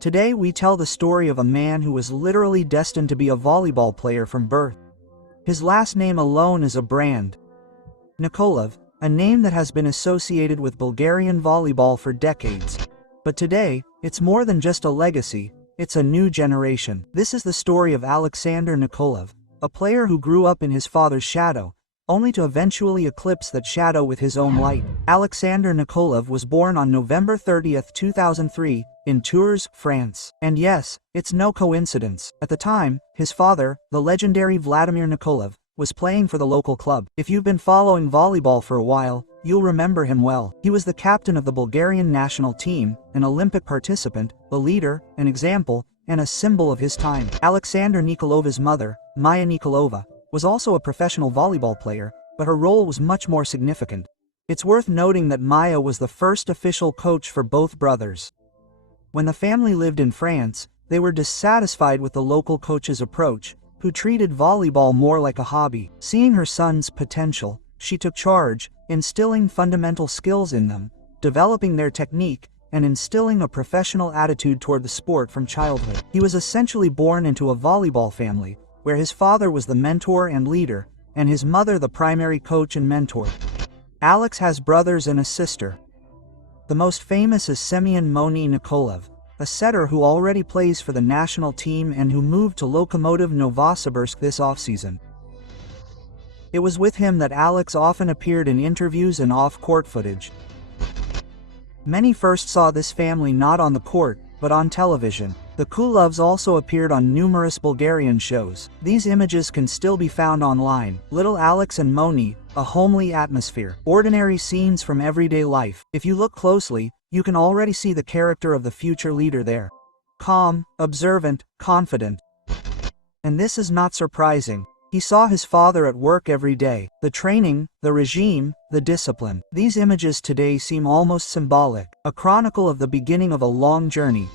Today we tell the story of a man who was literally destined to be a volleyball player from birth. His last name alone is a brand. Nikolov, a name that has been associated with Bulgarian volleyball for decades. But today, it's more than just a legacy, it's a new generation. This is the story of Alexander Nikolov, a player who grew up in his father's shadow, only to eventually eclipse that shadow with his own light. Alexander Nikolov was born on November 30, 2003, in Tours, France. And yes, it's no coincidence. At the time, his father, the legendary Vladimir Nikolov, was playing for the local club. If you've been following volleyball for a while, you'll remember him well. He was the captain of the Bulgarian national team, an Olympic participant, a leader, an example, and a symbol of his time. Alexander Nikolova's mother, Moni Nicolova, was also a professional volleyball player, but her role was much more significant. It's worth noting that Maya was the first official coach for both brothers. When the family lived in France, they were dissatisfied with the local coach's approach, who treated volleyball more like a hobby. Seeing her son's potential, she took charge, instilling fundamental skills in them, developing their technique, and instilling a professional attitude toward the sport from childhood. He was essentially born into a volleyball family, where his father was the mentor and leader, and his mother the primary coach and mentor. Alex has brothers and a sister. The most famous is Semyon Moни Nikolov, a setter who already plays for the national team and who moved to Lokomotiv Novosibirsk this offseason. It was with him that Alex often appeared in interviews and off-court footage. Many first saw this family not on the court, but on television. The Kulovs also appeared on numerous Bulgarian shows. These images can still be found online. Little Alex and Moni, a homely atmosphere. Ordinary scenes from everyday life. If you look closely, you can already see the character of the future leader there. Calm, observant, confident. And this is not surprising. He saw his father at work every day. The training, the regime, the discipline. These images today seem almost symbolic. A chronicle of the beginning of a long journey.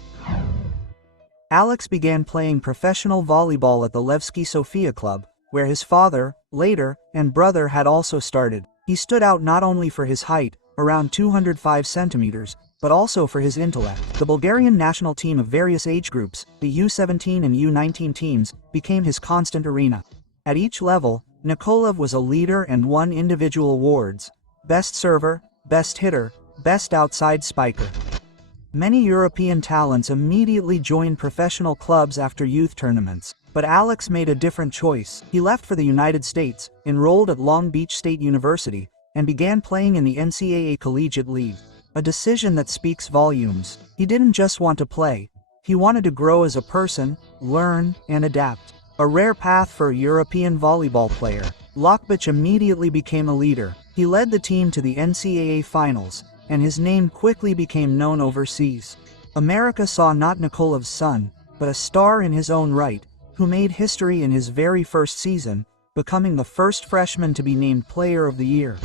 Alex began playing professional volleyball at the Levski Sofia club, where his father, later, and brother had also started. He stood out not only for his height, around 205 centimeters, but also for his intellect. The Bulgarian national team of various age groups, the U17 and U19 teams, became his constant arena. At each level, Nikolov was a leader and won individual awards: best server, best hitter, best outside spiker. Many European talents immediately joined professional clubs after youth tournaments. But Alex made a different choice. He left for the United States, enrolled at Long Beach State University, and began playing in the NCAA Collegiate League. A decision that speaks volumes. He didn't just want to play. He wanted to grow as a person, learn, and adapt. A rare path for a European volleyball player. Lokbich immediately became a leader. He led the team to the NCAA finals, and his name quickly became known overseas. America saw not Nikolov's son, but a star in his own right, who made history in his very first season, becoming the first freshman to be named Player of the Year.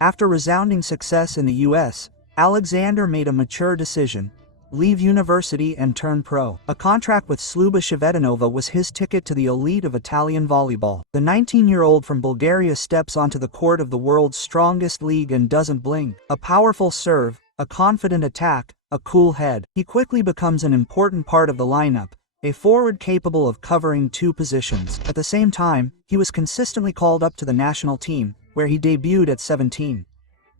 After resounding success in the US, Alexander made a mature decision: leave university and turn pro. A contract with Sluba Shvedanova was his ticket to the elite of Italian volleyball. The 19-year-old from Bulgaria steps onto the court of the world's strongest league and doesn't blink. A powerful serve, a confident attack, a cool head. He quickly becomes an important part of the lineup, a forward capable of covering two positions. At the same time, he was consistently called up to the national team, where he debuted at 17.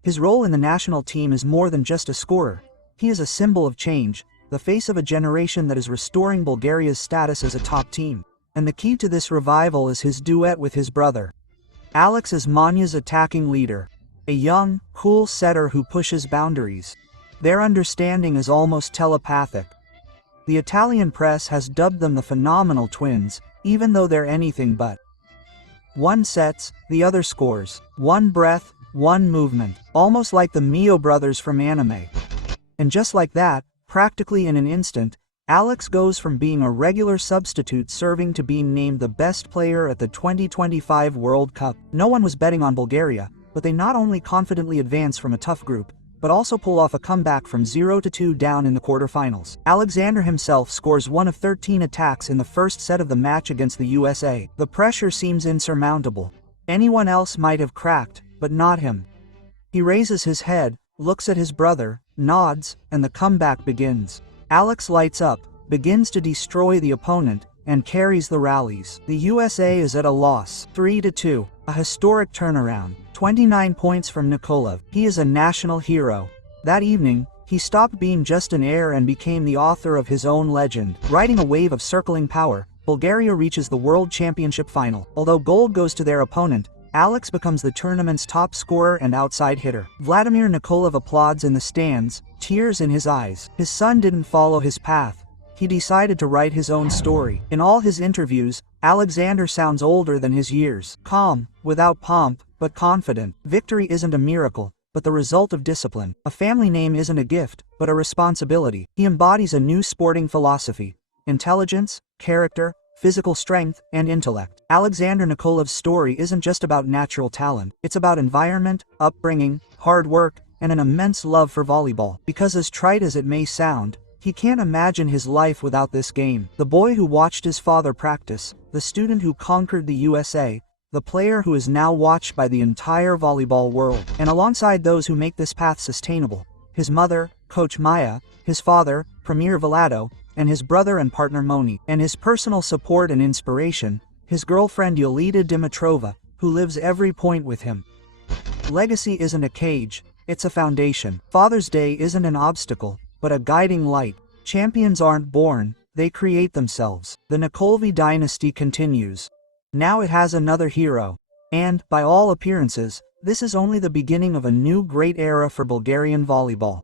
His role in the national team is more than just a scorer. He is a symbol of change, the face of a generation that is restoring Bulgaria's status as a top team. And the key to this revival is his duet with his brother. Alex is Mania's attacking leader, a young, cool setter who pushes boundaries. Their understanding is almost telepathic. The Italian press has dubbed them the phenomenal twins, even though they're anything but. One sets, the other scores. One breath, one movement. Almost like the Mio brothers from anime. And just like that, practically in an instant, Alex goes from being a regular substitute serving to being named the best player at the 2025 World Cup. No one was betting on Bulgaria, but they not only confidently advance from a tough group, but also pull off a comeback from 0-2 down in the quarterfinals. Alexander himself scores one of 13 attacks in the first set of the match against the USA. The pressure seems insurmountable. Anyone else might have cracked, but not him. He raises his head, looks at his brother, nods, and the comeback begins. Alex lights up, begins to destroy the opponent, and carries the rallies. The USA is at a loss, 3-2, a historic turnaround, 29 points from Nikolov. He is a national hero. That evening, he stopped being just an heir and became the author of his own legend. Riding a wave of circling power, Bulgaria reaches the World Championship final. Although gold goes to their opponent, Alex becomes the tournament's top scorer and outside hitter. Vladimir Nikolov applauds in the stands, tears in his eyes. His son didn't follow his path. He decided to write his own story. In all his interviews, Alexander sounds older than his years. Calm, without pomp, but confident. Victory isn't a miracle, but the result of discipline. A family name isn't a gift, but a responsibility. He embodies a new sporting philosophy: intelligence, character, physical strength, and intellect. Alexander Nikolov's story isn't just about natural talent. It's about environment, upbringing, hard work, and an immense love for volleyball. Because as trite as it may sound, he can't imagine his life without this game. The boy who watched his father practice, the student who conquered the USA, the player who is now watched by the entire volleyball world. And alongside those who make this path sustainable, his mother, Coach Maya, his father, Premier Vlado, and his brother and partner Moni, and his personal support and inspiration, his girlfriend Yolita Dimitrova, who lives every point with him. Legacy isn't a cage, it's a foundation. Father's Day isn't an obstacle, but a guiding light. Champions aren't born, they create themselves. The Nikolovi dynasty continues. Now it has another hero. And, by all appearances, this is only the beginning of a new great era for Bulgarian volleyball.